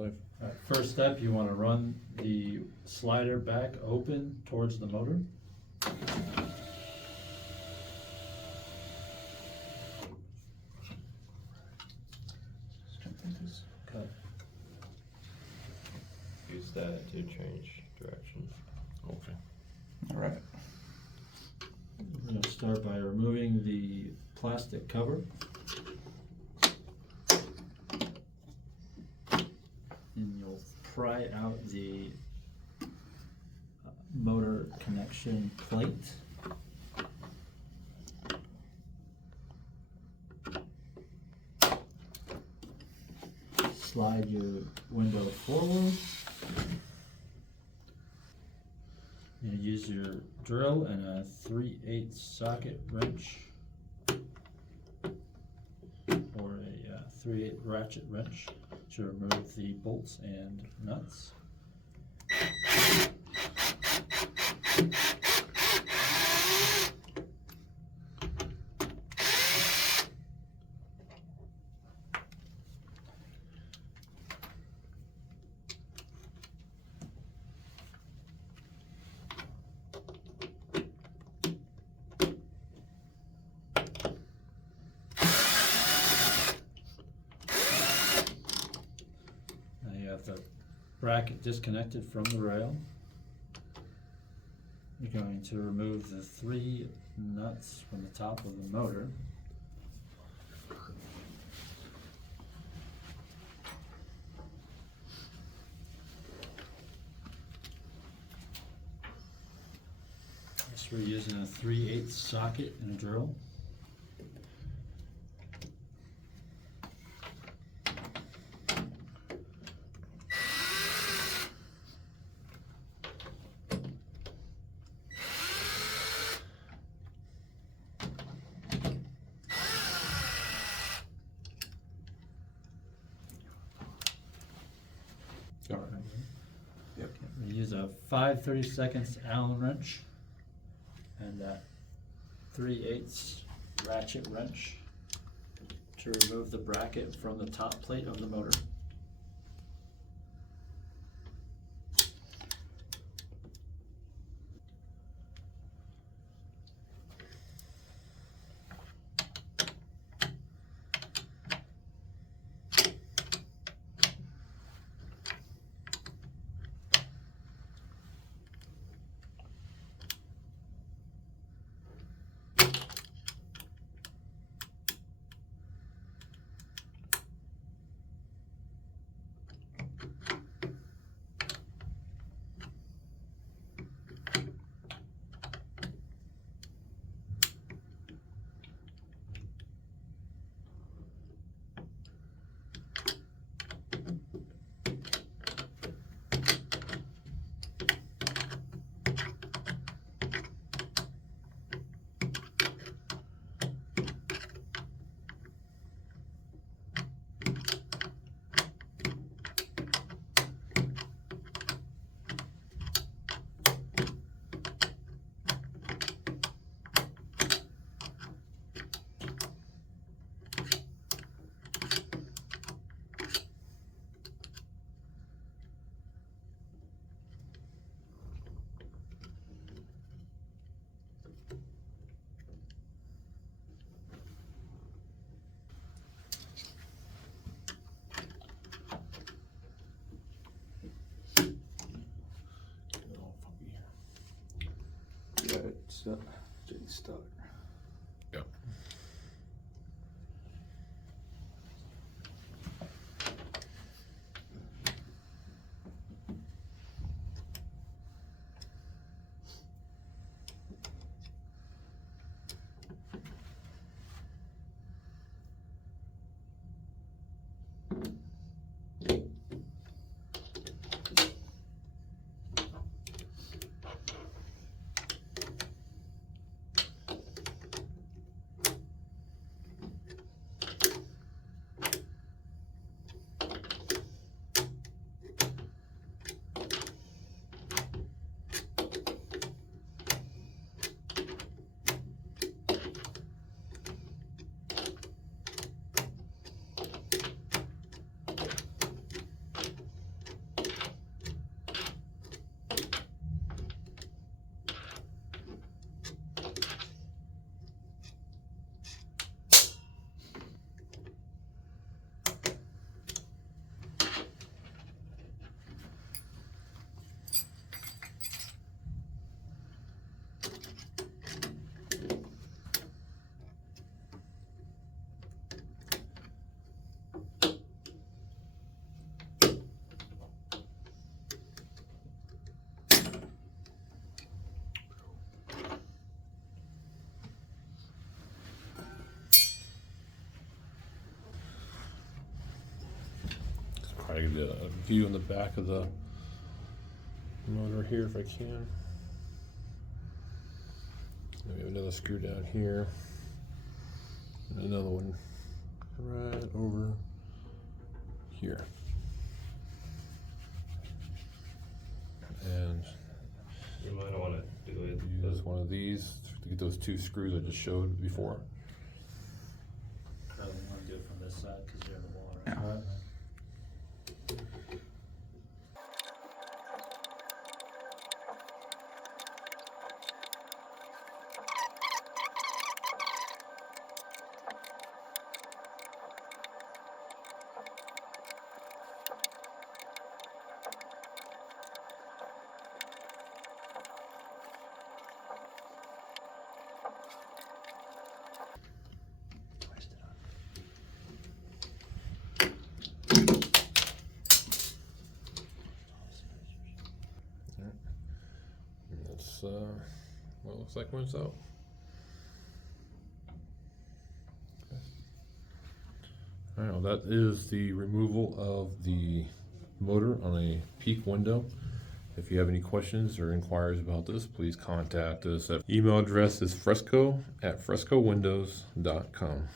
believe. First step, you want to run the slider back open towards the motor. Okay. Use that to change direction. Okay. All right. We're going to start by removing the plastic cover. And you'll pry out the motor connection plate. Slide your window forward. You're gonna use your drill and a 3/8 socket wrench or a 3/8 ratchet wrench to remove the bolts and nuts. The bracket disconnected from the rail. You're going to remove the 3 nuts from the top of the motor. Next, we're using a 3/8 socket and a drill. Yep. We use a 5/32 Allen wrench and that 3/8 ratchet wrench to remove the bracket from the top plate of the motor. Got it stuck. Yep. get a view in the back of the motor here if I can. And we have another screw down here. And another one right over here. And You might want to do it. use one of these to get those two screws I just showed before. Probably wanna do it from this side, cause you're in the wall, Yeah. right? Twist it up. And that's what it looks like when it's out. Alright, well that is the removal of the motor on a peak window. If you have any questions or inquiries about this, please contact us. Email address is fresco@frescowindows.com.